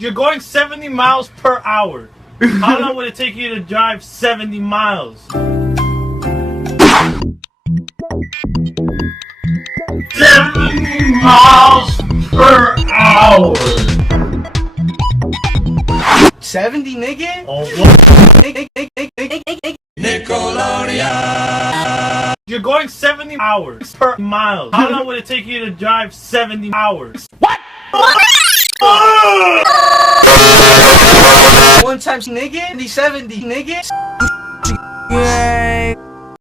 You're going 70 miles per hour. How long would it take you to drive 70 miles? 70 miles per hour. 70, nigga? Oh, what? Nickelodeon. You're going 70 hours per mile. How long would it take you to drive 70 hours? What? One times nigga, 70, nigga. Yay.